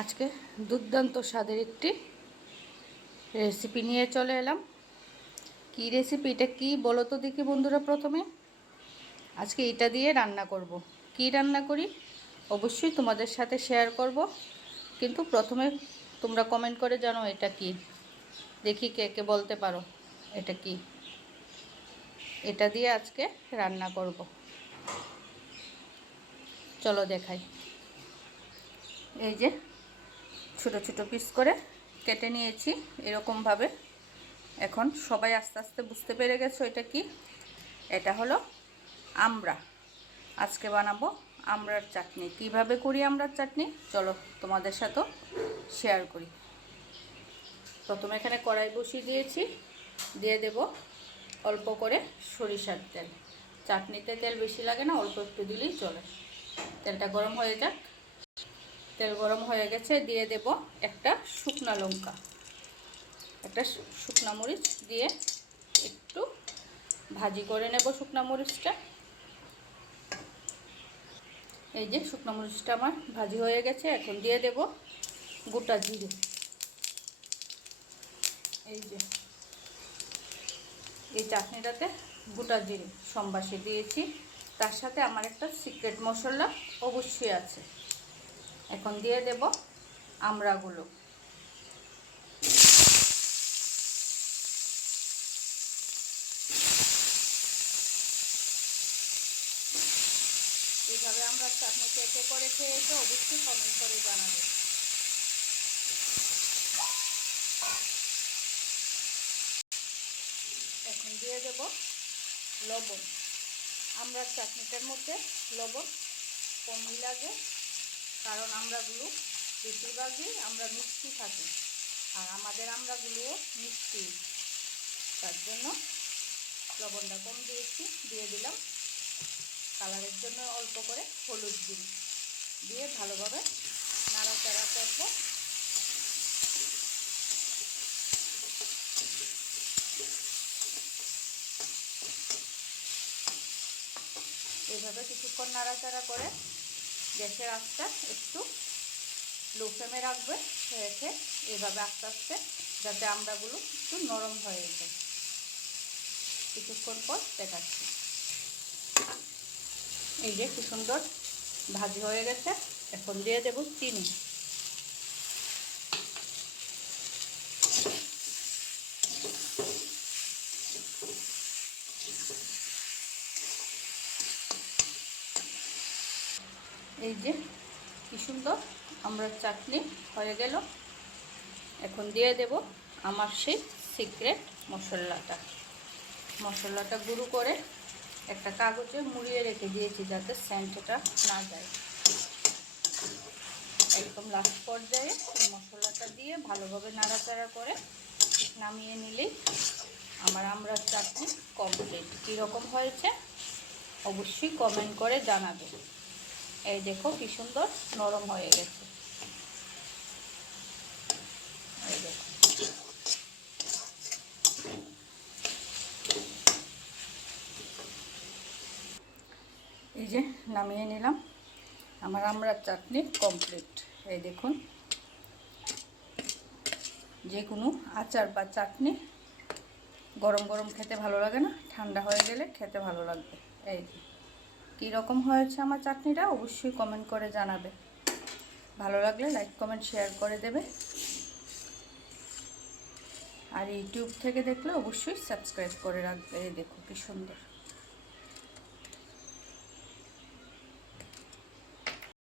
আজকে দুর্দান্ত স্বাদের একটি রেসিপি নিয়ে চলে এলাম। কি রেসিপি, এটা কি বলো তো দেখি বন্ধুরা। প্রথমে আজকে এটা দিয়ে রান্না করব। কি রান্না করি অবশ্যই তোমাদের সাথে শেয়ার করব, কিন্তু প্রথমে তোমরা কমেন্ট করে জানো এটা কি। দেখি কে কে বলতে পারো এটা কি। এটা দিয়ে আজকে রান্না করব, চলো দেখাই। এই যে ছোট ছোট পিস করে কেটে নিয়েছি এরকমভাবে। এখন সবাই আস্তে আস্তে বুঝতে পেরে গেছো এটা কি। এটা হলো আমড়া। আজকে বানাবো আমড়ার চাটনি। কিভাবে করি আমড়ার চাটনি চলো তোমাদের সাথেও শেয়ার করি। প্রথমে এখানে কড়াই বসিয়ে দিয়েছি, দিয়ে দেব অল্প করে সরিষার তেল। চাটনিতে তেল বেশি লাগে না, অল্প একটু দিলেই চলে। তেলটা গরম হয়ে যাক। তেল গরম হয়ে গেছে, দিয়ে দেব একটা শুকনা লঙ্কা, একটা শুকনা মরিচ দিয়ে একটু ভাজি করে নেব শুকনা মরিচটা। এই যে শুকনা মরিচটা আমার ভাজি হয়ে গেছে। এখন দিয়ে দেব গোটা জিরে। এই যে এই চাটনিটাতে গোটা জিরে সম্বাসে দিয়েছি, তার সাথে আমার একটা সিক্রেট মশলা অবশ্যই আছে। এখন দিয়ে দেব আমড়াগুলো। এইভাবে আমরা চাটনি কে করে খেয়েছে অবশ্যই কমেন্ট করে জানাবে। এখন দিয়ে দেব লবণ। আমড়ার চাটনিটার মধ্যে লবণ কমই লাগে, কারণ আমড়াগুলো বেশিরভাগই আমরা মিষ্টি থাকি, আর আমাদের আমড়াগুলোও মিষ্টি, তার জন্য লবণটা কম দিয়েছি। দিয়ে দিলাম কালারের জন্য অল্প করে হলুদ গুঁড়ো, দিয়ে ভালোভাবে নাড়াচাড়া করব। এইভাবে কিছুক্ষণ নাড়াচাড়া করে গ্যাসের আঁচটা একটু লো ফ্লেমে রাখবে, রেখে এইভাবে আস্তে আস্তে যাতে আমড়াগুলো একটু নরম হয়ে যায়। কিছুক্ষণ পর দেখাচ্ছি। এই যে কি সুন্দর ভাজি হয়ে গেছে। এখন দিয়ে দেব চিনি। এই যে কি সুন্দর আমড়ার চাটনি হয়ে গেল। এখন দিয়ে দেব আমার সেই সিক্রেট মশলাটা গুঁড়ো করে একটা কাগজে মুড়িয়ে রেখে দিয়েছি, যাতে সেন্টটা না যায়। একদম লাস্ট পর্যায়ে এই মশলাটা দিয়ে ভালোভাবে নাড়াচাড়া করে নামিয়ে নিলেই আমার আমড়ার চাটনি কমপ্লিট। কীরকম হয়েছে অবশ্যই কমেন্ট করে জানাবে। এই দেখো কি সুন্দর নরম হয়ে গেছে। এই দেখো এই যে নামিয়ে নিলাম, আমার আমড়ার চাটনি কমপ্লিট। এই দেখুন, যে কোনো আচার বা চাটনি গরম গরম খেতে ভালো লাগে না, ঠান্ডা হয়ে গেলে খেতে ভালো লাগবে। এই যে কীরকম হয়েছে আমার চাটনিটা অবশ্যই কমেন্ট করে জানাবে। ভালো লাগলে লাইক কমেন্ট শেয়ার করে দেবে, আর ইউটিউব থেকে দেখলে অবশ্যই সাবস্ক্রাইব করে রাখবে। এই দেখো কি সুন্দর।